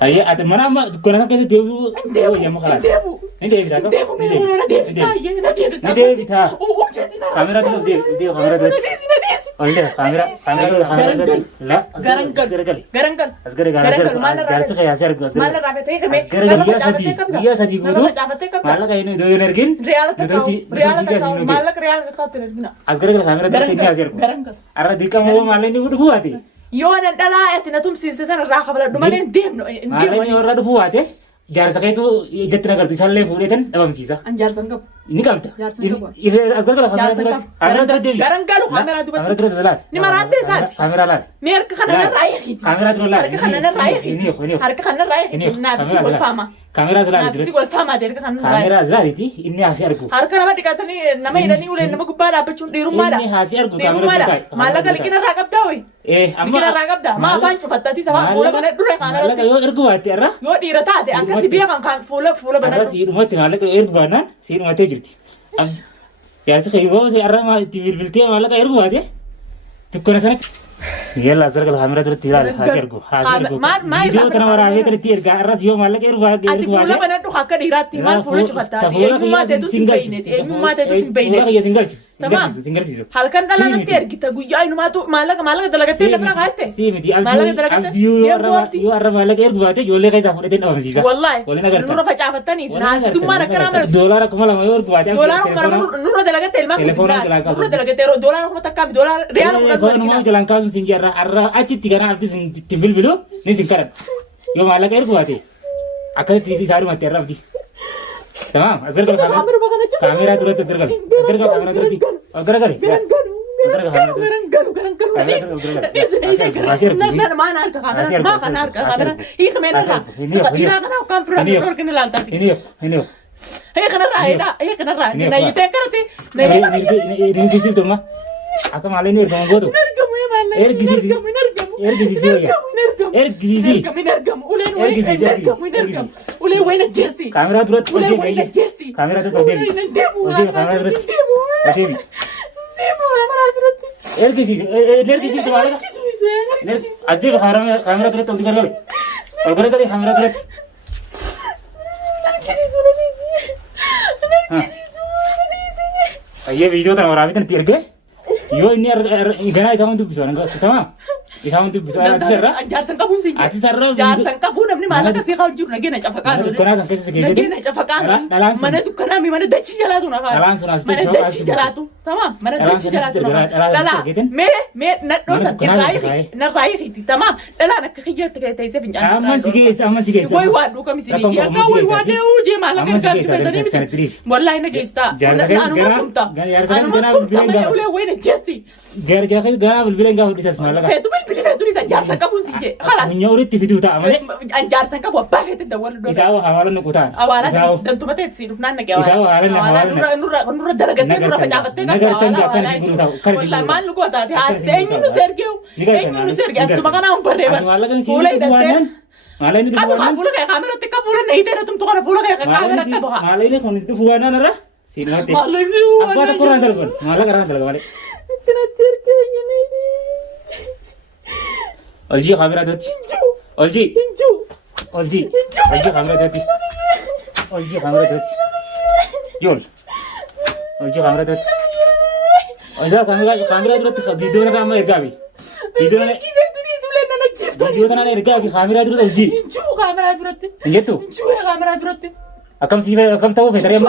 Ayah ada mana mak konan kan debu ya mau kalah. Ini debu dah. Debu mana debu sah ya, nak debu sah. Ini debu dah. Oh jadi nak. Kamera tu debu kamera tu. Oh iya kamera tu. Lah. Garangkan. Asgari garasa kayak asar gua. Malah rapat ya kami. Asgari dia saji gua. Malah kayak ini dua energin. Real tak malah real tak tu lagi nak. Asgari kamera tu ini asar. Garangkan. Arah di kamu malah ini udah buat ni. Yo ana dala atina tum sis sana raha bala dumane dem no malah ini orang udah buat eh. Jar sakit itu jatuh nagar di sana level itu kan sisa. Anjar sangkap. Ini kan? Ini asgari kalau kamera tu debu. Garangkan lu kamera tu kamera tu dah. Ni marate saat. Kamera lah. Mer ka khana raih hiti. Kamera tu lah. Ka khana raih hiti. Har ka khana raih hiti. Na bisi gol fama. Kamera tu lah. Na bisi gol fama der ka khana raih. Kamera tu lah ini hasil aku. Har ka nama dikata ni nama ini ule nama kubara apa cun di rumah dah. Ini hasil aku. Di rumah dah. Malah kali kita ragap dah oi. Amma kita ragap dah. Ma apa cun fatati sama bola mana dure kamera tu. Yo ergu hati arah. Yo di rata ade angka si biar kan full bana. Arah si rumah tinggal ke ergu bana. Si rumah tu jadi. Ya sekarang yo si arah mah bil tiap malah ke ergu hati. Tu kena sana. Iya laser kalau kamera tu tidak hasil aku. Video tanah warna itu tidak arah si yo malah ke ergu hati. Ati full bana tu hakka di rati. Mal full cepat tadi. Engu mate tu simpai ini. Engu mate tu simpai ini. Ya single. Tamam. Single sih. Halkan kalau nanti kita gua ini matu malah dalagat tidak pernah kate. Si mesti malah dalagat. yo arah malah ke ergu hati. Yo le kaisa full itu nama sih. Wallahi. Nura baca apa tani? Nasi tu mana kerana? Dolar aku malah mayor ergu hati. Dolar aku mana nura dalagat telma. Nura dalagat dolar aku takkan dolar real aku kan. Kalau mau jalan kasus singgah arah aci tiga artis timbul bilu ni singkaran. Yo malah ke ergu hati. Akan tisi saru mati arah di. Tamam, asal kalau kamera turut asal kalau kamera turut, agar. Kamera turut kamera turut tu malah. Aje kamera turut tu dikargal. Agar kali kamera turut. Ayah video tu orang itu tiada. Yo ini gana isam tu bisa nggak sama. Isam tu bisa ada serra. Jar sangka pun sih. Ati serra. Jar sangka pun namni malah kasih kau jur lagi nak capakan. Kena sampai segini. Lagi nak capakan. Mana tu kena mi mana daci jala tu nak. Mana daci jala tu. Tamam. Mana daci jala tu nak. Lala. Me nak dosan. Narai hiti. Tamam. Lala nak kerja terkait saya pinjam. Aman sikit. Woi wadu kami sini dia. Kau woi wadu uje malah kan kami cuma tadi. Wallahi nak gesta. Anu matumta. Anu matumta. Mana ule woi nak jesti. Gara-gara gana bilang kau disas malah. Fetu ni jar sangka pun sih. Kalas. Menyuruh video tak aman. Jar sangka buat pakai tu dawal dua. Isawa hawalan nukutan. Awalan dan tu mati si Rufnan nak awal. Isawa hawalan. Nura dalagat nura pejabat kan. Wallahi mal lu kata hati as engin nu sergeu. Engin nu sergeu. Semua kan am berdebat. Mulai date. Malah ini kamu kan full kayak kamera tek full nahi tera tum tukar full kayak kamera tek boha. Malah ini kon itu fuana nara. Sini mati. Malah ini. Aku ada kurang terkon. Malah kurang terkon balik. Kena terkenya ni. Alji kamera tu. Alji kamera tu. Alji kamera tu. Yol. Alji kamera tu. Alji kamera tu video nak kamera ergabi. Video tanah ergabi kamera tu alji. Inju kamera tu. Gitu. Inju kamera tu. Akam tahu veteran.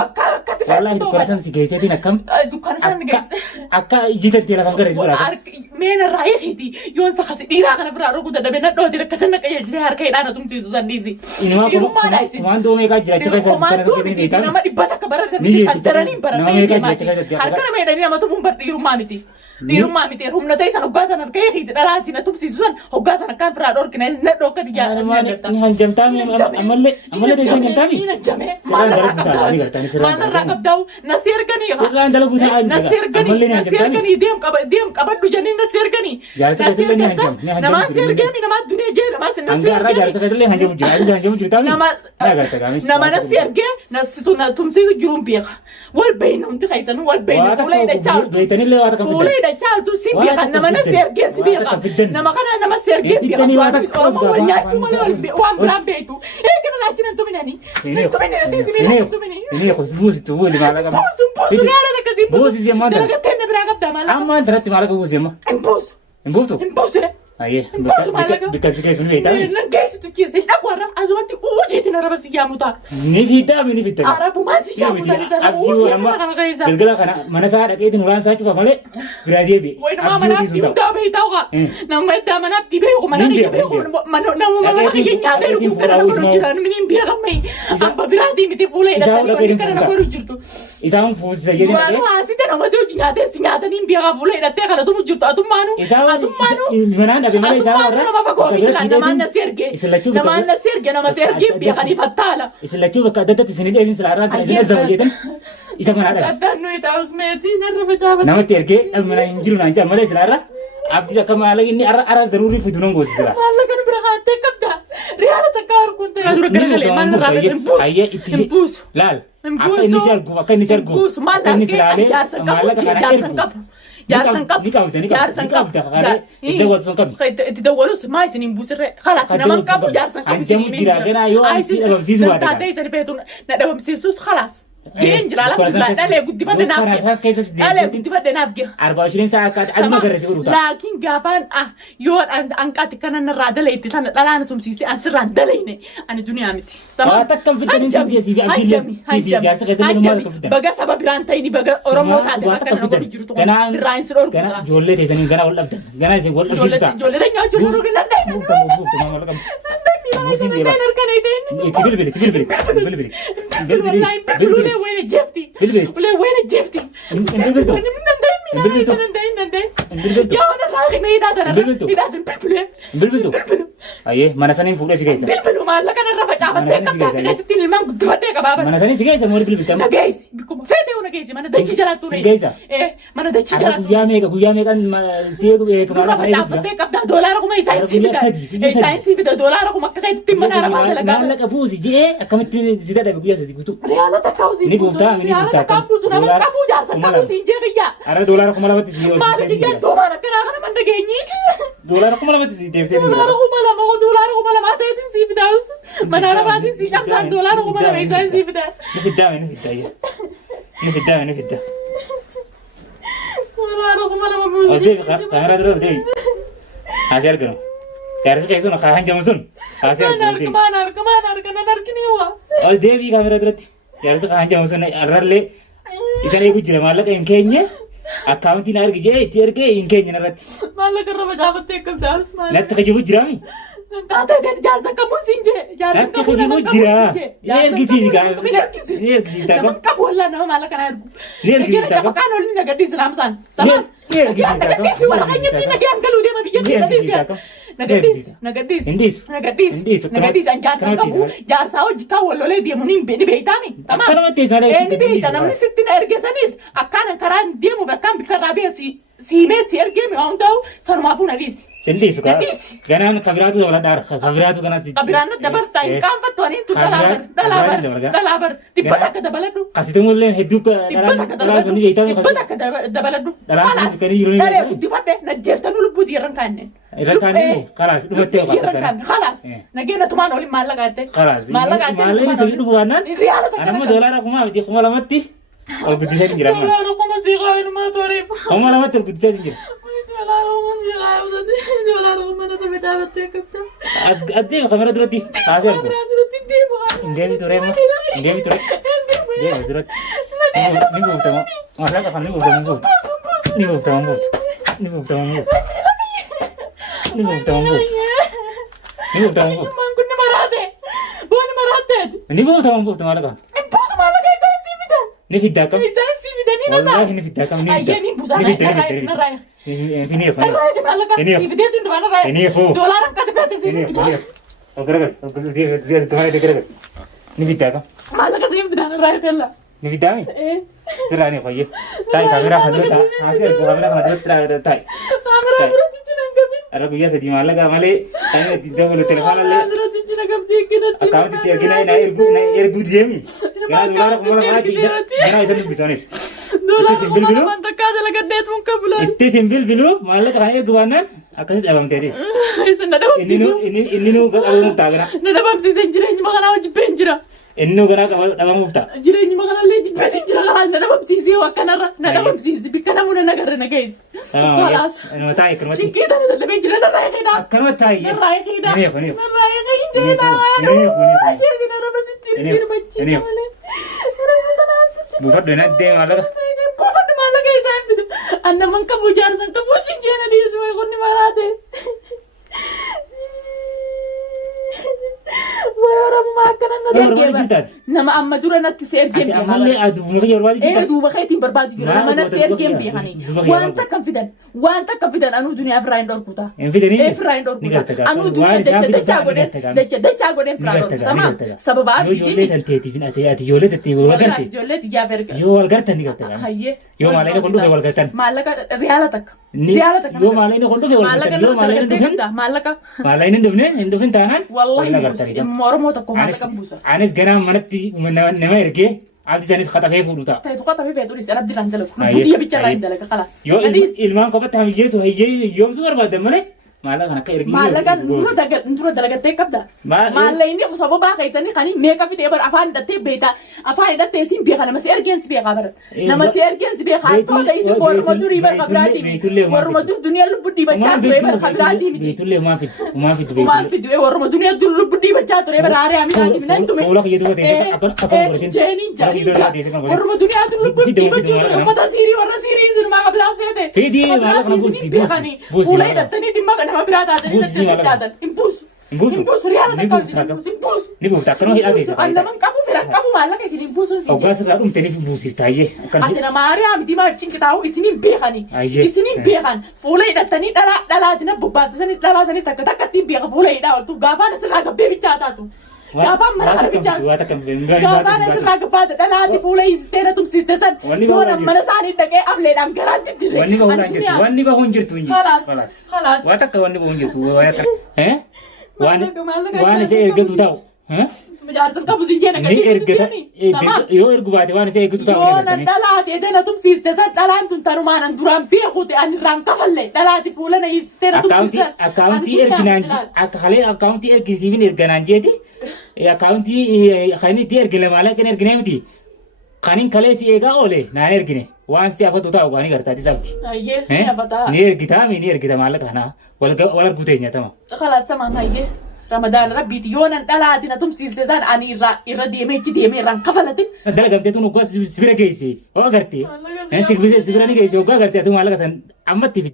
Wallahi dukkana si geesse tin akkam dukkana san geesse akka ijitatti lafa gara jira meena raayiti yoon sa khasi dhiiraa kana biraa rukuta dabe na dhooti rakkasan na qajeelchise harka hidhaana tumtiitu san dhiisi kumaan doomee kaa jiraachuu keessa nama dhibbata akka barartanii saddaranii baranna harka nama hidhanii nama tumuun bar dhiirummaa miti humna ta'e san hoggaa san harka hiiti dhalaati na tumsiisu san hoggaa san akkaan biraa dhorkine na dhookkati jaalladha ni hanjamtaami ammallee ta'e hanjamtaami Sirraan dalaguutaa ni gartaan sirraan maal irraa qabdaa'u nasi erganii sirraan dalaguutaa nasi erganii deem qabadhu janii nasi erganii nama si erganii nama dunee jee nama si nasi erganii nama nasi ergee nasi tumsiisu jiruun beeka wal beeyna hundi keessan wal beeyna fuula hidhachaaltu si beeka nama nasi ergee si beeka nama kana nama si ergee beeka oromoo wal nyaachuu malee waan biraan beektu eegana laachinan tuminanii ini buusi tu buuli maalaqa buusu yaala akkasii buusi siyamaa dalagatteen na biraa qabdaa maalaqa amma antaratti maalaqa buusi yamma hin buusu ayyee bikkasi keessu ni beektaa nan geessitu keessa hin dhaqwarra asumatti uujiitiin araba si yaamutaa ni fiddaa ni fiddaa arabumaan si yaamutaa isa uujiitiin kana keessa galgala kana mana isaa dhaqeetiin ulaan isaa cufa malee biraa deebi'e wayinumaa manaaf hundaa beektaa uqa nama eddaa manaaf beeku mana kiyya beeku namuma mana kiyya nyaatee dhuguuf kana nama godhu jiran miniin beekamai amba biraatii miti fuula hidhatanii wanti kana na godhu jirtu isaan fuusisa jedhee waanuma asite nama si hojii nyaatee si nyaataniin beekaa fuula hidhattee kana tumu jirtu atummaanu manaan dhabe malee isaa warra nama fagoo bitila namaan na serge nama serge beekanii fattaala islachuu bakka adda addaatti isin dheesin silaarraa kan isin azzabu jedhan isa manaa dhabe addannu itaa'us meetii narra facaafata namatti ergee mana hin jiru naan jedhan malee silaarraa abdii akka maalaqa inni ara daruurii fidu nan goosisira maallaqan bira kaattee qabda riyaala takka harkuun ta'e dura garagalee maal irraa beekan buusu laal akka inni si arguuf akka inni si arguuf akka inni si laalee maallaqa kana ergu jaarsan qabu itti dawwalus maa isiniin buusirree khalaas naman qabu jaarsan qabu isiniin taatee isini feetu na dhabamsiisus khalaas gehen jiraala dhalee guddifadhe naaf geha arbaa shiriin saa akka aduma garreesi godhuta laakiin gaafaan yoo anqaati kana narraa dalee itti tana dhalaana tumsiiste an sirraan dalayne ani duniyaa miti hanjami baga saba biraan ta'ini baga oromoo taate akka nama godhu jirtu irraa hin si dhorku ijoollee teessanii gana wal dhabdan gana isin wal dhabsiisuta ijoollee teenyaa ijoollee dhorku ayyee mana saniin fuudhee si geessa bilbilu maallaqa narra facaafattee qabdaatti keessatti ilmaan guddifadhee qabaaban mana sanii si geessa moo bilbilta nageessi bikkuma feetee una geessi mana dachii jalaattuu si geessa mana dachii jalaattuu guyyaa meeqan si eegu narra facaafattee qabdaa doolaara kuma isaan si fida doolaara kuma akka keessatti mana arabaa dalagaa maallaqa buusi jee akkamitti si dadhabe guyyaa sadi guutuu reyaala takka usii ni buuftaa buusu nama qabuu jaarsa qabuu siin jee kiyyaa ara doolaara kuma lamatti si maali kiyyaa doomaan akkanaa kana man dhageenyi doolaara kuma lamatti si deebisee doolaara kuma lama ta'eetiin si fidaus mana arabaatiin si cabsaan doolaara kuma lama isaan si fidaa ni fiddaa doolaara kuma lama buusu kameraa dura deebi haasi arginu jaarsi keessuun kaa hanjamu sun haasi arginu maan arga nan argini waa ol deebii kameraa duratti jaarsi kaa hanjamu sun arrallee isan eegu jira maallaqa hin keenye akkaawuntiin argi jee itti ergee hin keenye narratti maallaqa irra facaafattee qabdaas natti kajibu jiraami taatee jaarsa qabuun siin jee jaarsa qabuun nama jira ni ergisiisi nama qabu wallaan nama maallaqa na ergu gara cafaqaan ol ni nagadhiisi naamsaan tamaan nagadhiisi wala kanyatti nagaan galuu deema biyyatti nagadhiisi an jaarsa qabu jaarsaa hojii kaan wallolee deemu ni beeytaami tamaan ni beeyta namni sitti na ergesanis akkaan karaan deemuuf akkaan bikarraa beesi siimee si ergeemi waan ta'u sanumaafuu na dhiisi Sendis suka. Ganaan kabiraatu wala dar. Kabiraatu ganas. Kabiraan dabarta in kan fatwani tu dalabar. Dibata ka dabaladu. Kasih mulle heddu ka dalas ni beita. Dibata ka dabaladu. Dalas kani yuru ni. Dale dibate na jeftanu lubu di rankanne. Rankanne. Khalas dumatte ka. Khalas. Nagena tuman oli malagate. Khalas. Malagate ni so yidu wanan. Anamma dollar kuma di kuma lamatti. Al gudisa ni jira. Dollar kuma siga inu ma torif. Kuma lamatti al gudisa ni jira. Adde kamera durati hasil ko indemi tore mo indemi tore de durati ni bufta mo masa ka ni bufta mo ni bufta mo ni bufta mo ni bufta mo ni bufta mo man kunni marate ni bufta mo malaga bus malaga isaan ni fidda kam isaan si fidda ni nata wallahi ni fidda kam ni fidda ni busa ni Ini apa? Ini video tu mana? Ini apa? Dolar angkat pete sini. Ini apa? Oke, oke. Dia kemana dia kira? نفيدك maallaqa siin bitaan irraa eegalla. نفيدامي سراني خويه تاي كاميرا خدوتا عاصي كاميرا خدوتا تاي Kaameraa biratti jiran gamin. أرجو يا سيدي مالك مالي أنا تدور التلفون اللي Biratti jira gamtee kinatti. أكاونت تيجي نا إرجو ديمي يا دولار كم ولا ما تيجي أنا إذا بيسونيش Doolaa kuma lamaan takkaa dalagaddeet mun kabulaan. استيسمبل بلو مالك هاي إرجوانا أكاسد أبغى تدرس Isa na dhabamsiisu. إنه أبغى مفتاحنا Na dhabamsiisan jireenyi maqanaa jibbeen jira. إنه كنا أبغى مفتاح Jireenyi maqanallee jibbeen jira karaa na dhabamsiisee akkanarra na dhabamsiisi bikka namuna nagarre na geessi. Kalaas. أنا تاي كلمة Cinqiitan dallabee jira narraa eegiidha. كلمة تاي Narraa eegiidha. نيف Narraa eegiin jeetaa waayee jeetii na dhabasitti hirmachiisa malee. بفرد نادي مالك Buufanni maallaqa isaa hin fidu. Anna man qabu jaarsan qabu si jeena dhiyeessu wayi qonni maraate. Wayarama akkana na dargeeba. Nama amma dura natti si ergeen أمالي أدوب مغير والدي duuba keetiin barbaadu jira. Nama na si ergeen beekanii. Wanta kan fidan anuu duniyaa ofirraa hin dhorkuta. إنفيدني Ofirraa hin dhorkuta. Anuu duniyaa dachaa godheen ofirraa dhorkuta. Tamaam sababa يولي تنتهي فين أتي يولي تنتهي والقرتي ijoollee xiyyaa berga. يو والقرتن نقطة Hayyee. يوم علينا كله في والقرتن Maallaqa riyaala takka. Riyaala takka. يوم علينا كله في Maallaqa والقرتن يوم nama علينا dalagatee دفن qabda. Maallaqa. علينا دفن تانان Wallahi buusa. Ilma Oromoo tokko maallaqa buusa. أنس جنا منتي نما يركي عادي سنس خطأ في فلوتا Feetu qotamee feetu dhiis rabbi irraan dalagu. Hayyee. Biyya bicharraa hin dalaga khalaas. يو Adiis. إلمان قبض هم يجلسوا هي يوم سوبر بعد ماله ماله أنا كيركي Maallaqa dura dalagattee qabda. Maallayni sababa keessanii kan meeqa fitee bara afaan hidhattee beekta. Afaan hidhattee siin beeka nama si ergeen si beeka bara. Nama si ergeen si beeka. Toota isin warruma durii bara kabiraatiif. Warruma dur duniyaa lubbu dhiibachaa ture bara kabiraatiif. بيتولي ما في وما في Maal fidu warruma duniyaa dur lubbu dhiibachaa ture bara haaree aminaatiif nan tume. فولا كي يدوه تيجي أكون Jeeniin warruma duniyaa dur lubbu dhiibachaa ture. Ummata siirii warra siirii isin maa kabiraa seete. في دي مالك أنا بوسي Fuula hidhattanii dhimma nama biraa taatanii jajjaatan. Imbuusu. Imbuusu riyaala takka imbuusu. نبغى تكلم هي أديس Annaman qabu firan qabu maallaqa isin imbuusuun si أوقات سرعة تاني في بوسي تاجي ati nama haaraa miti maa cinkitaa'u isinin beekani. Hayyee. Isinin beekan fuula hidhattanii dhalaatina bobbaattisanii dhalaasanis takka takka ittiin beeka fuula hidhaa oltu gaafaan asirraa gabbee bichaa taatu. Gaafaan mana kana bichaa. Gaafaan asirraa gabbaata dhalaati fuula hiisteera tumsiiste san yoo mana isaanii dhaqee afleedhaan garaatti dirre. واني بهون جرتو Khalaas. خلاص Khalaas. واتك واني بهون جرتو ها واني سيرجتو تاو ها Jaarsan qabu si jeena ni ergata yoo ergu baate waan isa eeggatu taa'u yoo nan dhalaate edena tumsiiste san dhalaan tun tarumaanan duraan beekute ani irraan kafalle dhalaati fuula na hiisteera tumsiiste. akkaawuntii erginaan akka halee akkaawuntii ergisiifin erganaan jeeti akkaawuntii kan itti ergine maallaqa hin ergine miti kanin kalee si eegaa oole naan ergine waan si afatu taa'u waan gartaati sabti Hayyee ni afataa. ni ergita maallaqa kanaa wal argu teenya tama Khalaas samaan hayyee. Ramadaan rabbiiti yoo nan dhalaati na tumsiiste san ani irra deemee ichi deemee irraan kafalatin. dalagamtee tun oggaa sibira geesse oo agartee sibira ni geesse oggaa agartee atu maallaqa san ammatti